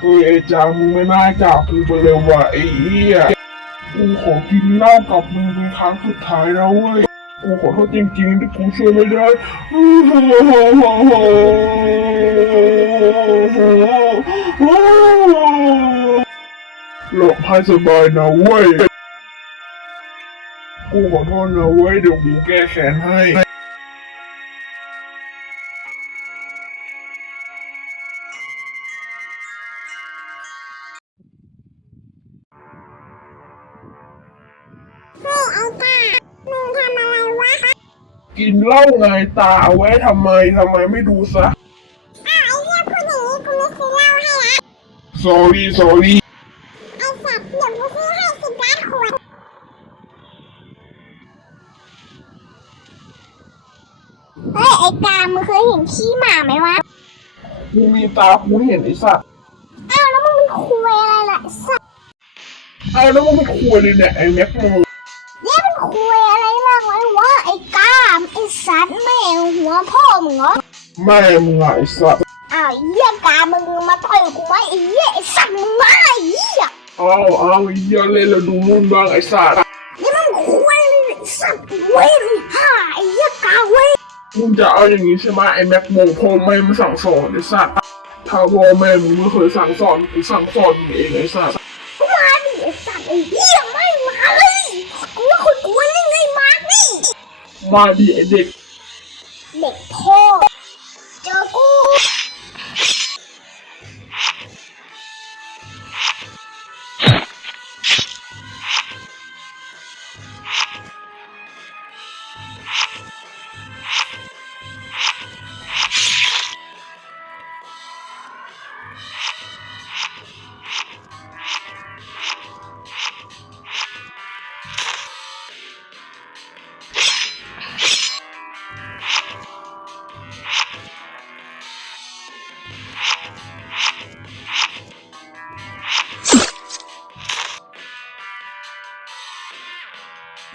เฮ้ยไอ้จางมึงไม่น่าจากกูไปเลยว่ะไอ้เหี้ยกูขอกินเหล้ากับมึงเป็นครั้งสุดท้ายแล้วเว้ยกูขอโทษจริงๆที่กูช่วยไม่ได้หลบให้สบายนะเว้ย กูขอโทษนะเว้ยเดี๋ยวกูแก้แค้นให้ กินเหล้าไงตาเอาไว้ทำไมทำไมไม่ดูซะอ้าวไอ้เหี้ยพูดอย่างนี้กูไม่ซื้อเหล้าให้ละ sorry sorry ไอ้สัตว์เดี๋ยวกูซื้อให้สิบล้านขวดเฮ้ยไอ้กามึงเคยเห็นขี้หมาไหมวะ กูมีตากูเห็นไอ้สัตว์อ้าวแล้วมึงเป็นคุยอะไรล่ะไอ้สัตว์ เอาแล้วมึงไม่ควรเลยเนี่ยไอ้แม็กโมเงเหรอแม่มึงอะไอ้สัตว์อ้าวไอ้เหี้ยกามึงมาต่อยกูไหมไอ้เหี้ยไอ้สัตว์มึงมาไอ้เหี้ยเอาเอาไอ้เหี้ยเล่นแล้วดูนู่นบ้างไอ้สัตว์นี่มันคุยเลยไอ้สัตว์เว้ยฮ่าไอ้เหี้ยกาเว้ยมึงจะเอาอย่างนี้ใช่ไหมไอ้แม็กโมพ่อแม่มึงสั่งสอนไอ้สัตว์ถ้าพ่อแม่มึงไม่เคยสั่งสอนกูสั่งสอนมึงเองไอ้สัตว์มาดิไอ้สัตว์ไอ้เหี้ยไม่มาเลยกูว่าคนกวนยังไงมานี่มาดิไอ้เด็กเด็กพ่อ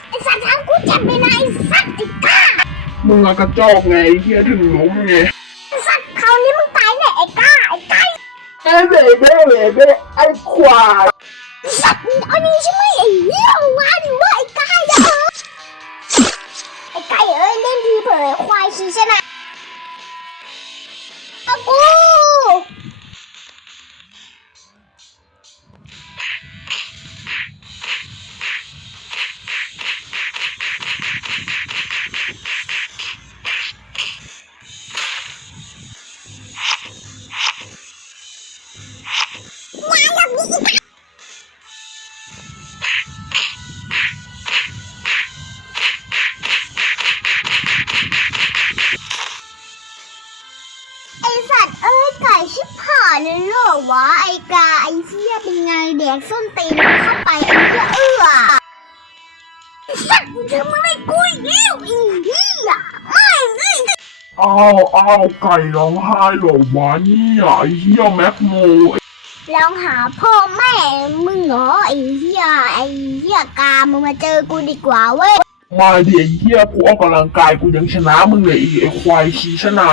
ไอ้สัตว์ทำกูเจ็บเลยนะไอ้สัตว์ไอ้กามึงอะกระจอกไงไอ้เหี้ยถึงล้มไงไอ้สัตว์คราวนี้มึงตายแน่ไอ้กาไอ้ไก่เอ้เบ้เบ้เบ้เบ้ไอ้ควายไอ้สัตว์มึงเอานี้ใช่ไหมไอ้เหี้ยมาดิว่าไอ้กาอย่าเออไอ้ไก่เอ้ยเล่นทีเผยควายชี้ชนะเอากู วะไอกาไอเหี้ยเป็นไงแดกส้นตีนมันเข้าไปไอเหี้ยเอื้อไอ้สัตว์มึงทำอะไรกูอีกแล้วไอีเหี้ยไม่ไอ้อ้าวอ้าวไก่ร้องไห้เหรอวะเนี่ยไอ้เหี้ยแม็กโมลองหาพ่อแม่มึงเหรอไอเหี้ยไอเหี้ยกามึงมาเจอกูดีกว่าเว้ยมาดิไอ้เหี้ยกูออกกำลังกายกูยังชนะมึงเลยไอ้ไอ้ควายชี้ชนะ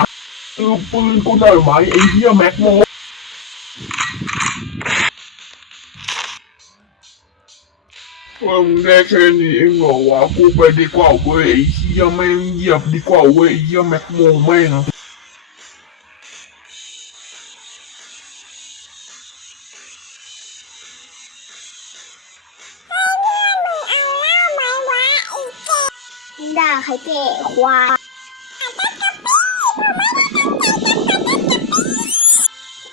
เออปืนกูหน่อยไหมไอ้เหี้ยแม็กโม ว่ามึงได้แค่นี้เองเหรอวะกูไปดีกว่าเว้ยไอ้เหี้ยแม่งเหยียบดีกว่าเว้ยไอ้เหี้ยแม็กโมแม่งด่าใครเจ๊ควาย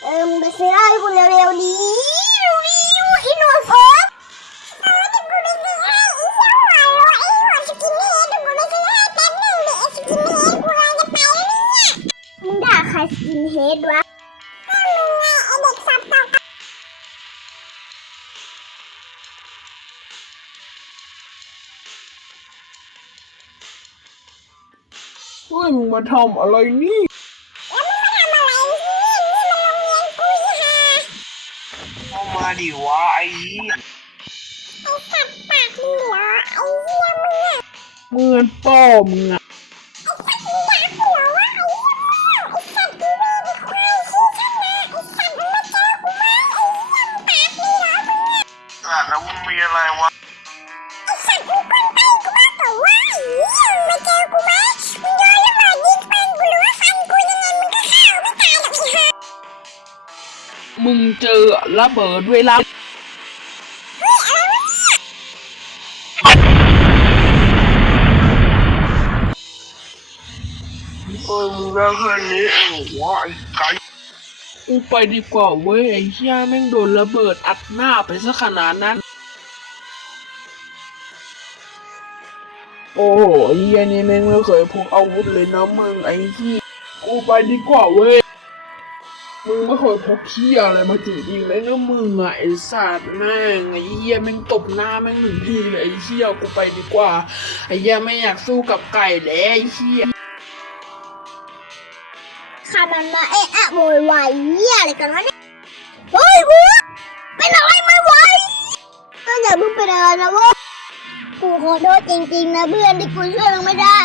เออมึงไปซื้อเหล้าให้กูเร็วๆนี้ สกินเฮดวะก็มึงไงไอ้เด็กสับตกเฮ้ยมึงมาทำอะไรนี่แล้วมึงมาทำอะไรนี่นี่มันโรงเรียนกูอีห่าเข้ามาดิวะไอ้เหี้ยไอ้สัตว์ปากมึงเหรอไอ้เหี้ยมึงอะเงินป้อมึงอะ มึงเจอระเบิดเวลาเออมึงได้แค่นี้เองวะไอ้ไก่กูไปดีกว่าเว้ยไอ้เหี้ยแม่งโดนระเบิดอัดหน้าไปซะขนาดนั้น โอ้โหไอ้เหี้ยนี่แม่งไม่เคยพกอาวุธเลยนะมึงไอ้เหี้ยกูไปดีกว่าเว้ย มึงไม่เคยพกเหี้ยอะไรมาจริงๆเลยนะมึงอะไอ้สัตว์แม่งไอ้เหี้ยแม่งตบหน้าแม่งหนึ่งทีเลยไอ้เหี้ยกูไปดีกว่าไอ้เหี้ยไม่อยากสู้กับไก่แล้วไอ้เหี้ยขามันมาเอะอะโวยวายเหี้ยอะไรกันวะเนี่ยเฮ้ยกูเป็นอะไรไม่ไหวก็อย่าเพิ่งเป็นอะไรนะเว้ยกูขอโทษจริงๆนะเพื่อนที่กูช่วยมึงไม่ได้